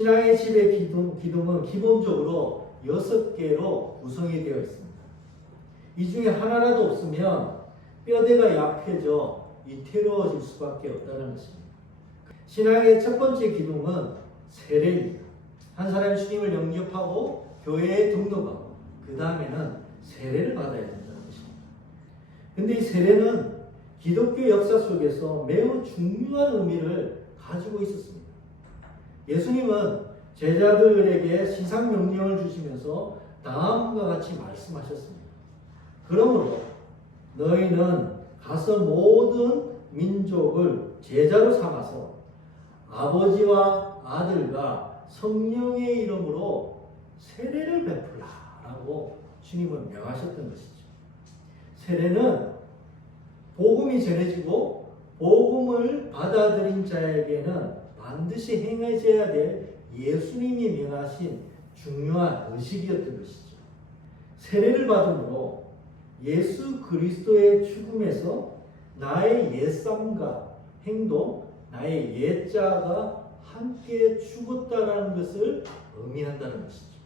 신앙의 집의 기둥은 기본적으로 6개로 구성이 되어 있습니다. 이 중에 하나라도 없으면 뼈대가 약해져 위태로워질 수밖에 없다는 것입니다. 신앙의 첫 번째 기둥은 세례입니다. 한 사람이 주님을 영접하고 교회에 등록하고 그 다음에는 세례를 받아야 된다는 것입니다. 그런데 이 세례는 기독교 역사 속에서 매우 중요한 의미를 가지고 있었습니다. 예수님은 제자들에게 시상 명령을 주시면서 다음과 같이 말씀하셨습니다. 그러므로 너희는 가서 모든 민족을 제자로 삼아서 아버지와 아들과 성령의 이름으로 세례를 베풀라라고 주님은 명하셨던 것이죠. 세례는 복음이 전해지고 복음을 받아들인 자에게는 반드시 행해져야 될 예수님이 명하신 중요한 의식이었던 것이죠. 세례를 받음으로 예수 그리스도의 죽음에서 나의 옛삶과 행동, 나의 옛자가 함께 죽었다는 것을 의미한다는 것이죠.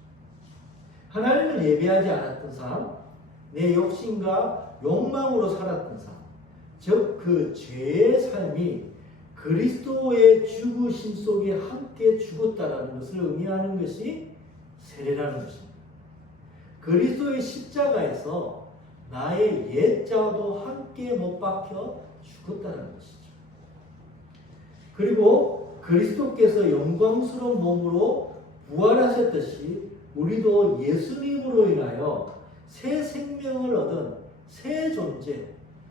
하나님을 예배하지 않았던 삶, 내 욕심과 욕망으로 살았던 삶, 즉 그 죄의 삶이 그리스도의 죽으심 속에 함께 죽었다는 것을 의미하는 것이 세례라는 것입니다. 그리스도의 십자가에서 나의 옛자도 함께 못 박혀 죽었다는 것이죠. 그리고 그리스도께서 영광스러운 몸으로 부활하셨듯이 우리도 예수님으로 인하여 새 생명을 얻은 새 존재,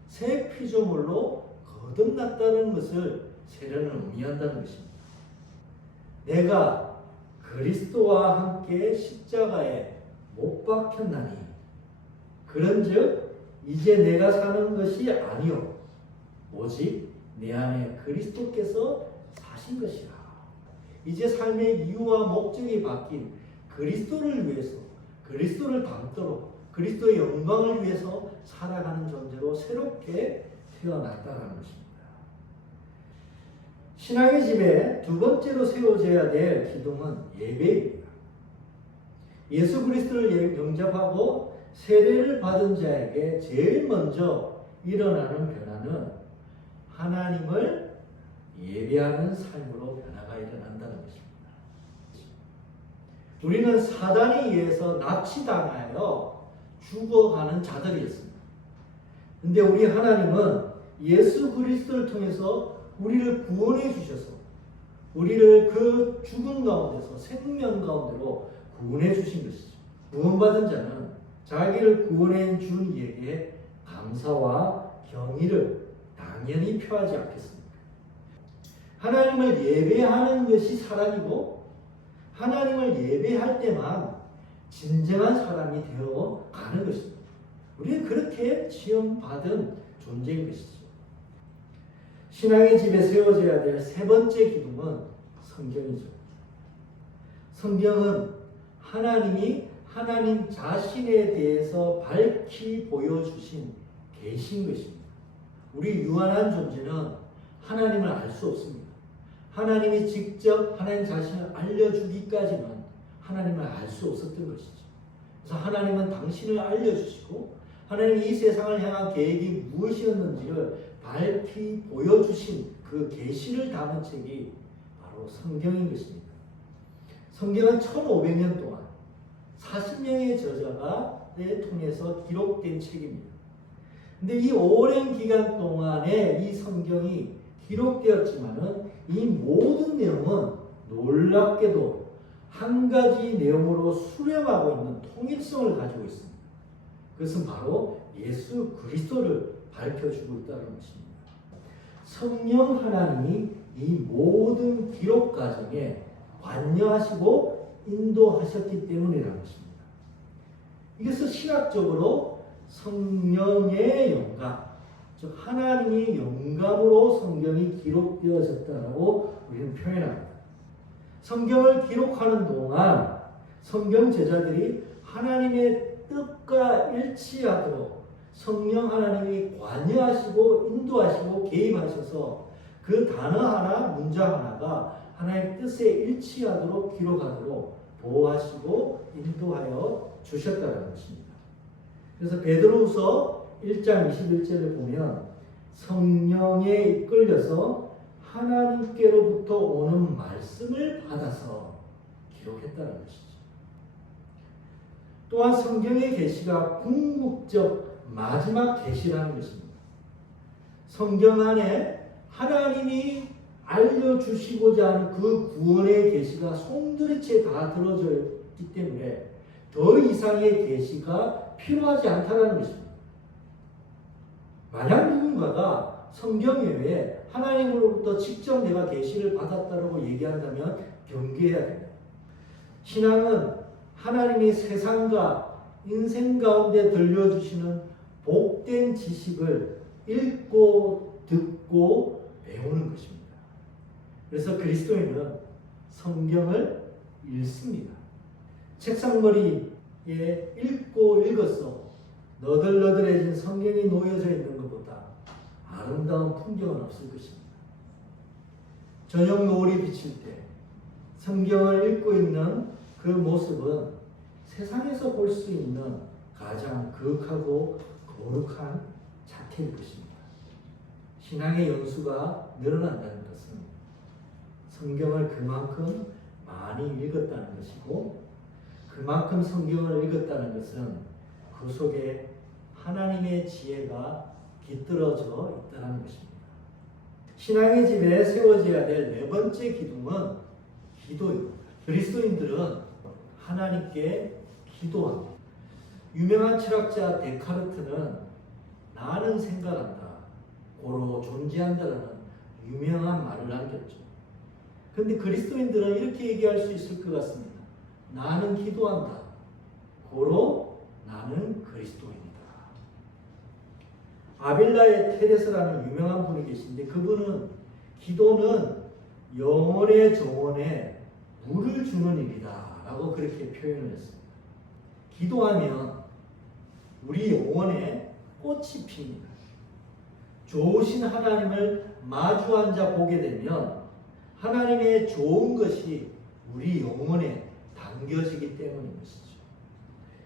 새 피조물로 거듭났다는 것을 세례는 의미한다는 것입니다. 내가 그리스도와 함께 십자가에 못 박혔나니 그런즉 이제 내가 사는 것이 아니요 오직 내 안에 그리스도께서 사신 것이라. 이제 삶의 이유와 목적이 바뀐 그리스도를 위해서, 그리스도를 닮도록 그리스도의 영광을 위해서 살아가는 존재로 새롭게 태어났다는 것입니다. 신앙의 집에 두 번째로 세워져야 될 기둥은 예배입니다. 예수 그리스도를 영접하고 세례를 받은 자에게 제일 먼저 일어나는 변화는 하나님을 예배하는 삶으로 변화가 일어난다는 것입니다. 우리는 사단에 의해서 납치당하여 죽어가는 자들이었습니다. 그런데 우리 하나님은 예수 그리스도를 통해서 우리를 구원해 주셔서 우리를 그 죽음 가운데서 생명 가운데로 구원해 주신 것이죠. 구원받은 자는 자기를 구원해 준 이에게 감사와 경의를 당연히 표하지 않겠습니까? 하나님을 예배하는 것이 사랑이고 하나님을 예배할 때만 진정한 사람이 되어 가는 것입니다. 우리는 그렇게 지음받은 존재인 것이죠. 신앙의 집에 세워져야 될 세 번째 기둥은 성경이죠. 성경은 하나님이 하나님 자신에 대해서 밝히 보여주신 계신 것입니다. 우리 유한한 존재는 하나님을 알 수 없습니다. 하나님이 직접 하나님 자신을 알려주기까지는 하나님을 알 수 없었던 것이죠. 그래서 하나님은 당신을 알려주시고 하나님이 이 세상을 향한 계획이 무엇이었는지를 밝히 보여주신 그 계시를 담은 책이 바로 성경인 것입니다. 성경은 1500년 동안 40명의 저자가 통해서 기록된 책입니다. 근데 이 오랜 기간 동안에 이 성경이 기록되었지만은 이 모든 내용은 놀랍게도 한 가지 내용으로 수렴하고 있는 통일성을 가지고 있습니다. 그것은 바로 예수 그리스도를 밝혀주고 있다는 것입니다. 성령 하나님이 이 모든 기록 과정에 관여하시고 인도하셨기 때문이라는 것입니다. 이것은 신학적으로 성령의 영감, 즉 하나님의 영감으로 성경이 기록되어졌다고 우리는 표현합니다. 성경을 기록하는 동안 성경 제자들이 하나님의 뜻과 일치하도록 성령 하나님이 관여하시고 인도하시고 개입하셔서 그 단어 하나, 문장 하나가 하나님의 뜻에 일치하도록 기록하도록 보호하시고 인도하여 주셨다는 것입니다. 그래서 베드로후서 1장 21절을 보면 성령에 이끌려서 하나님께로부터 오는 말씀을 받아서 기록했다는 것이죠. 또한 성경의 계시가 궁극적 마지막 계시라는 것입니다. 성경 안에 하나님이 알려주시고자 하는 그 구원의 계시가 송두리째 다 들어져 있기 때문에 더 이상의 계시가 필요하지 않다는 것입니다. 만약 누군가가 성경 외에 하나님으로부터 직접 내가 계시를 받았다고 얘기한다면 경계해야 됩니다. 신앙은 하나님이 세상과 인생 가운데 들려주시는 복된 지식을 읽고 듣고 배우는 것입니다. 그래서 그리스도인은 성경을 읽습니다. 책상머리에 읽고 읽어서 너덜너덜해진 성경이 놓여져 있는 것보다 아름다운 풍경은 없을 것입니다. 저녁 노을이 비칠 때 성경을 읽고 있는 그 모습은 세상에서 볼 수 있는 가장 거룩하고 거룩한 자태일 것입니다. 신앙의 연수가 늘어난다는 것은 성경을 그만큼 많이 읽었다는 것이고, 그만큼 성경을 읽었다는 것은 그 속에 하나님의 지혜가 깃들어져 있다는 것입니다. 신앙의 집에 세워져야 될 네 번째 기둥은 기도입니다. 그리스도인들은 하나님께 기도합니다. 유명한 철학자 데카르트는 나는 생각한다, 고로 존재한다라는 유명한 말을 남겼죠. 그런데 그리스도인들은 이렇게 얘기할 수 있을 것 같습니다. 나는 기도한다, 고로 나는 그리스도인이다. 아빌라의 테레스라는 유명한 분이 계신데, 그분은 기도는 영혼의 정원에 물을 주는 일이다 라고 그렇게 표현을 했습니다. 기도하면 우리 영혼에 꽃이 핍니다. 좋으신 하나님을 마주 앉아 보게 되면 하나님의 좋은 것이 우리 영혼에 담겨지기 때문인 것이죠.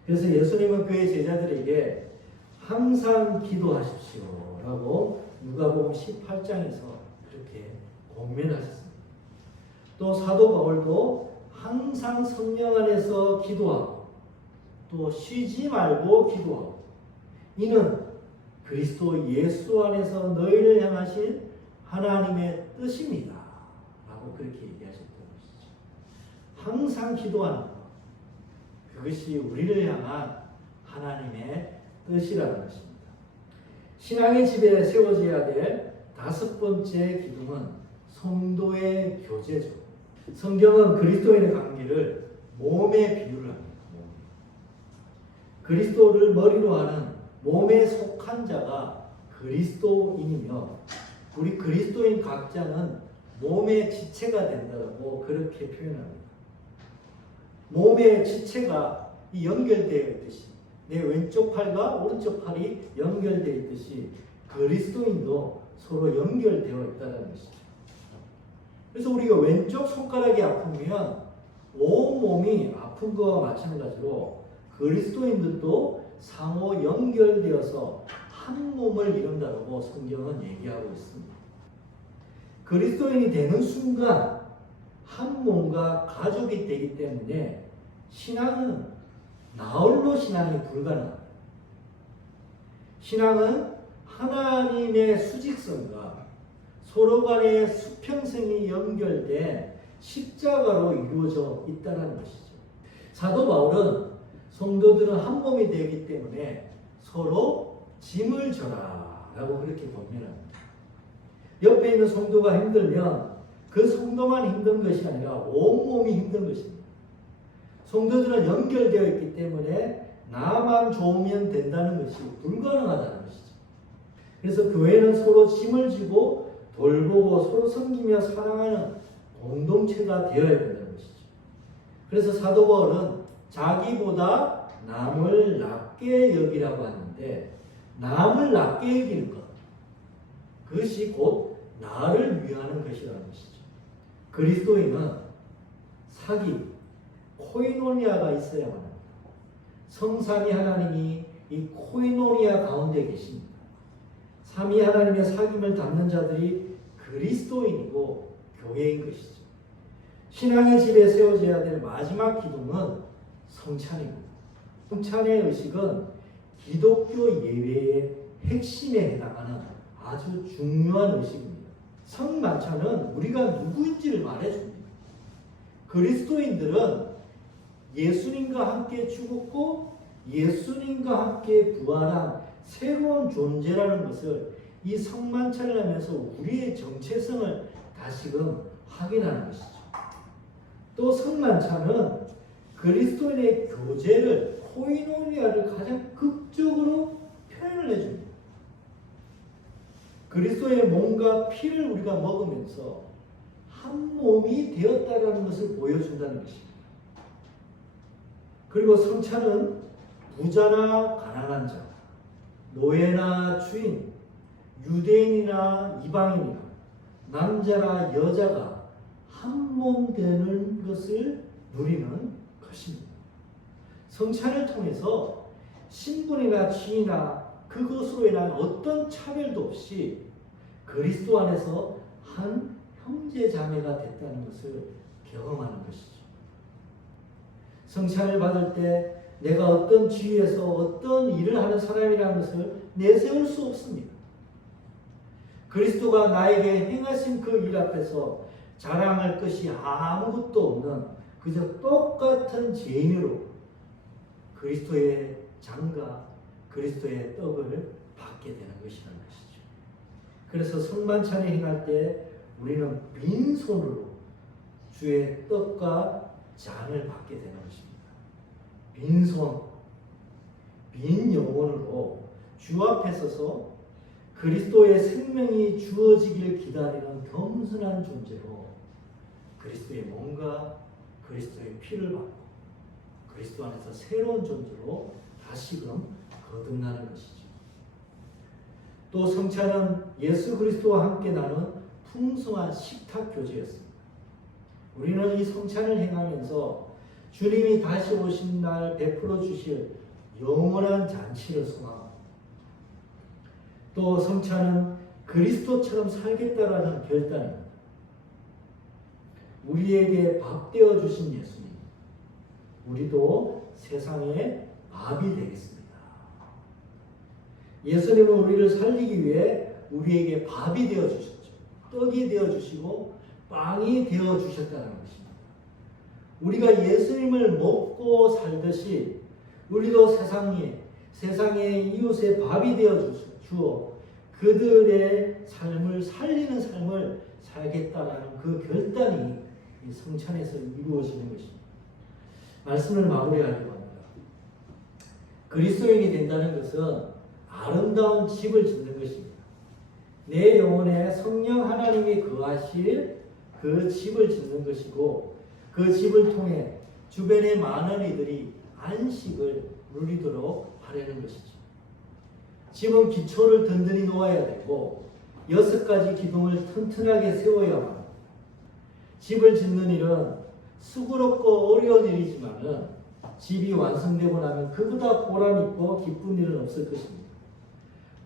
그래서 예수님은 그의 제자들에게 항상 기도하십시오 라고 누가복음 18장에서 그렇게 권면하셨습니다. 또 사도 바울도 항상 성령 안에서 기도하고 또 쉬지 말고 기도하고 이는 그리스도 예수 안에서 너희를 향하신 하나님의 뜻입니다 라고 그렇게 얘기하셨던 것이죠. 항상 기도하는 것, 그것이 우리를 향한 하나님의 뜻이라는 것입니다. 신앙의 집에 세워져야 될 다섯 번째 기둥은 성도의 교제죠. 성경은 그리스도인의 관계를 몸에 비유를 합니다. 그리스도를 머리로 하는 몸에 속한 자가 그리스도인이며, 우리 그리스도인 각자는 몸의 지체가 된다고 그렇게 표현합니다. 몸의 지체가 연결되어 있듯이, 내 왼쪽 팔과 오른쪽 팔이 연결되어 있듯이 그리스도인도 서로 연결되어 있다는 것이죠. 그래서 우리가 왼쪽 손가락이 아프면 온 몸이 아픈 것과 마찬가지로 그리스도인들도 상호 연결되어서 한 몸을 이룬다고 성경은 얘기하고 있습니다. 그리스도인이 되는 순간 한 몸과 가족이 되기 때문에 신앙은 나홀로 신앙이 불가능합니다. 신앙은 하나님의 수직성과 서로 간의 수평성이 연결된 십자가로 이루어져 있다는 것이죠. 사도 바울은 성도들은 한 몸이 되기 때문에 서로 짐을 져라 라고 그렇게 권면합니다. 옆에 있는 성도가 힘들면 그 성도만 힘든 것이 아니라 온몸이 힘든 것입니다. 성도들은 연결되어 있기 때문에 나만 좋으면 된다는 것이 불가능하다는 것이죠. 그래서 교회는 서로 짐을 지고 돌보고 서로 섬기며 사랑하는 공동체가 되어야 된다는 것이죠. 그래서 사도 바울은 자기보다 남을 낮게 여기라고 하는데, 남을 낮게 여기는 것, 그것이 곧 나를 위하는 것이라는 것이죠. 그리스도인은 사귐, 코이노니아가 있어야만 합니다. 성삼위 하나님이 이 코이노니아 가운데 계십니다. 삼위 하나님의 사귐을 담는 자들이 그리스도인이고 교회인 것이죠. 신앙의 집에 세워져야 될 마지막 기둥은 성찬입니다. 성찬의 의식은 기독교 예배의 핵심에 해당하는 아주 중요한 의식입니다. 성만찬은 우리가 누구인지를 말해줍니다. 그리스도인들은 예수님과 함께 죽었고 예수님과 함께 부활한 새로운 존재라는 것을 이 성만찬을 하면서 우리의 정체성을 다시금 확인하는 것이죠. 또 성만찬은 그리스도인의 교제를, 코이노니아를 가장 극적으로 표현을 해줍니다. 그리스도의 몸과 피를 우리가 먹으면서 한 몸이 되었다는 것을 보여준다는 것입니다. 그리고 성찬은 부자나 가난한 자, 노예나 주인, 유대인이나 이방인이나 남자나 여자가 한 몸 되는 것을 누리는 것입니다. 성찬을 통해서 신분이나 지위나 그것으로 인한 어떤 차별도 없이 그리스도 안에서 한 형제 자매가 됐다는 것을 경험하는 것이죠. 성찬을 받을 때 내가 어떤 지위에서 어떤 일을 하는 사람이라는 것을 내세울 수 없습니다. 그리스도가 나에게 행하신 그 일 앞에서 자랑할 것이 아무것도 없는 그저 똑같은 죄인으로 그리스도의 장과 그리스도의 떡을 받게 되는 것이라는 것이죠. 그래서 성만찬을 행할 때 우리는 빈손으로 주의 떡과 잔을 받게 되는 것입니다. 빈손, 빈 영혼으로 주 앞에 서서 그리스도의 생명이 주어지길 기다리는 겸손한 존재로 그리스도의 몸과 그리스도의 피를 받고 그리스도 안에서 새로운 존재로 다시금 거듭나는 것이죠. 또 성찬은 예수 그리스도와 함께 나눈 풍성한 식탁 교제였습니다. 우리는 이 성찬을 행하면서 주님이 다시 오신 날 베풀어 주실 영원한 잔치를 소망합니다. 또 성찬은 그리스도처럼 살겠다라는 결단입니다. 우리에게 밥 되어 주신 예수님, 우리도 세상의 밥이 되겠습니다. 예수님은 우리를 살리기 위해 우리에게 밥이 되어 주셨죠. 떡이 되어 주시고 빵이 되어 주셨다는 것입니다. 우리가 예수님을 먹고 살듯이 우리도 세상의 이웃의 밥이 되어 주어 그들의 삶을 살리는 삶을 살겠다라는 그 결단이 이 성찬에서 이루어지는 것입니다. 말씀을 마무리하려고 합니다. 그리스도인이 된다는 것은 아름다운 집을 짓는 것입니다. 내 영혼에 성령 하나님이 거하실 그 집을 짓는 것이고 그 집을 통해 주변의 많은 이들이 안식을 누리도록 하려는 것이죠. 집은 기초를 든든히 놓아야 되고 6가지 기둥을 튼튼하게 세워야만 합니다. 집을 짓는 일은 수고롭고 어려운 일이지만은 집이 완성되고 나면 그보다 보람있고 기쁜 일은 없을 것입니다.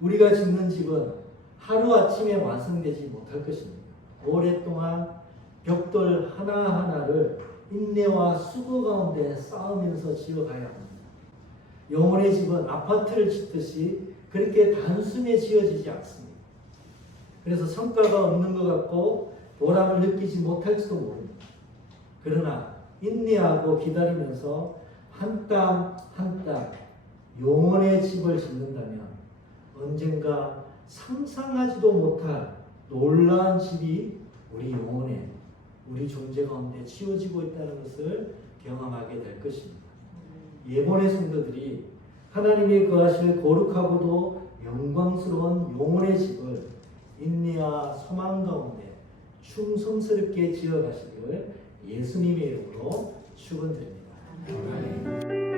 우리가 짓는 집은 하루아침에 완성되지 못할 것입니다. 오랫동안 벽돌 하나하나를 인내와 수고 가운데 쌓으면서 지어가야 합니다. 영혼의 집은 아파트를 짓듯이 그렇게 단숨에 지어지지 않습니다. 그래서 성과가 없는 것 같고 보람을 느끼지 못할지도 모릅니다. 그러나 인내하고 기다리면서 한 땀 한 땀 영혼의 집을 짓는다면 언젠가 상상하지도 못할 놀라운 집이 우리 영혼에, 우리 존재 가운데 지어지고 있다는 것을 경험하게 될 것입니다. 예본의 성도들이 하나님이 거하실 거룩하고도 영광스러운 영혼의 집을 인내와 소망 가운데 충성스럽게 지어가시기를 예수님의 이름으로 축원드립니다. 아멘.